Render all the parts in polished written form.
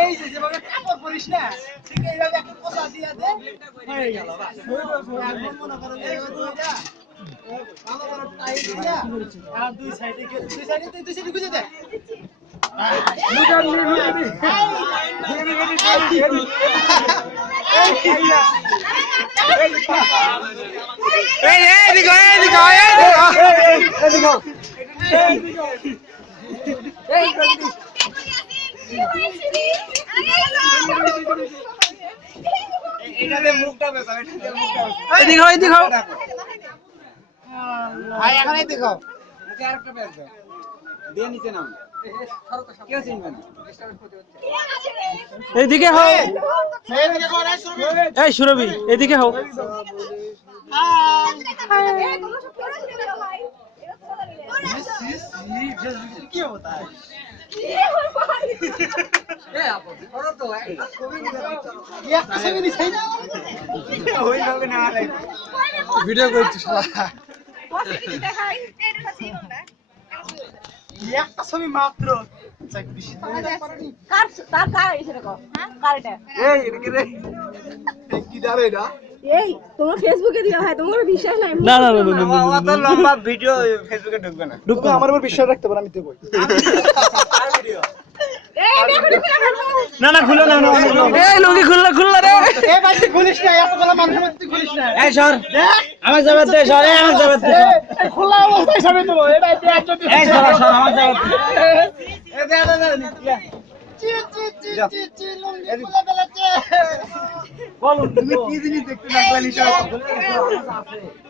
এই যে যেভাবে কাপড় পরিস না ঠিক এইভাবে একটা পোষা দিয়ে দে হয়ে গেল বাস এখন মনে করো যে দুইটা ভালো ভালো টাইট দিয়া আর দুই সাইডে গুজে দে এটাতে মুখটা বেঁকা এদিকে এখন এই দেখো মুখে আরেকটা বেঁকা দিয়ে নিচে নাও কেউ চিনবে না এদিকে হও এই সুরভি এদিকে হও কি होता है ভিডিও করছিস একটা ছবি মাত্র এই তোমার ফেসবুকে দেওয়া হয় তোমার বিশ্বাস নাই না না না অত লম্বা ভিডিও ফেসবুকে ঢুকবে না ঢুকবে আমার উপর বিশ্বাস রাখতে পারো আমি দেবই না না খুলো না এই লুঙ্গি খুললা রে এ ভাই তুই খুলিস না এতগুলো মানুষের মধ্যে তুই খুলিস না এই সর আমার জবাব দে সর আমার জবাব দে এই খোলা অবস্থায় ছবি তুলো এটা দেখ যদি এই সর আমার জবাব দে এ দে চি লুঙ্গি খুলে ফেলেছে বলো তুমি কি জিনিস দেখতে লাগলা নিশা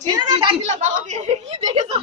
চি চি কি দেখেছো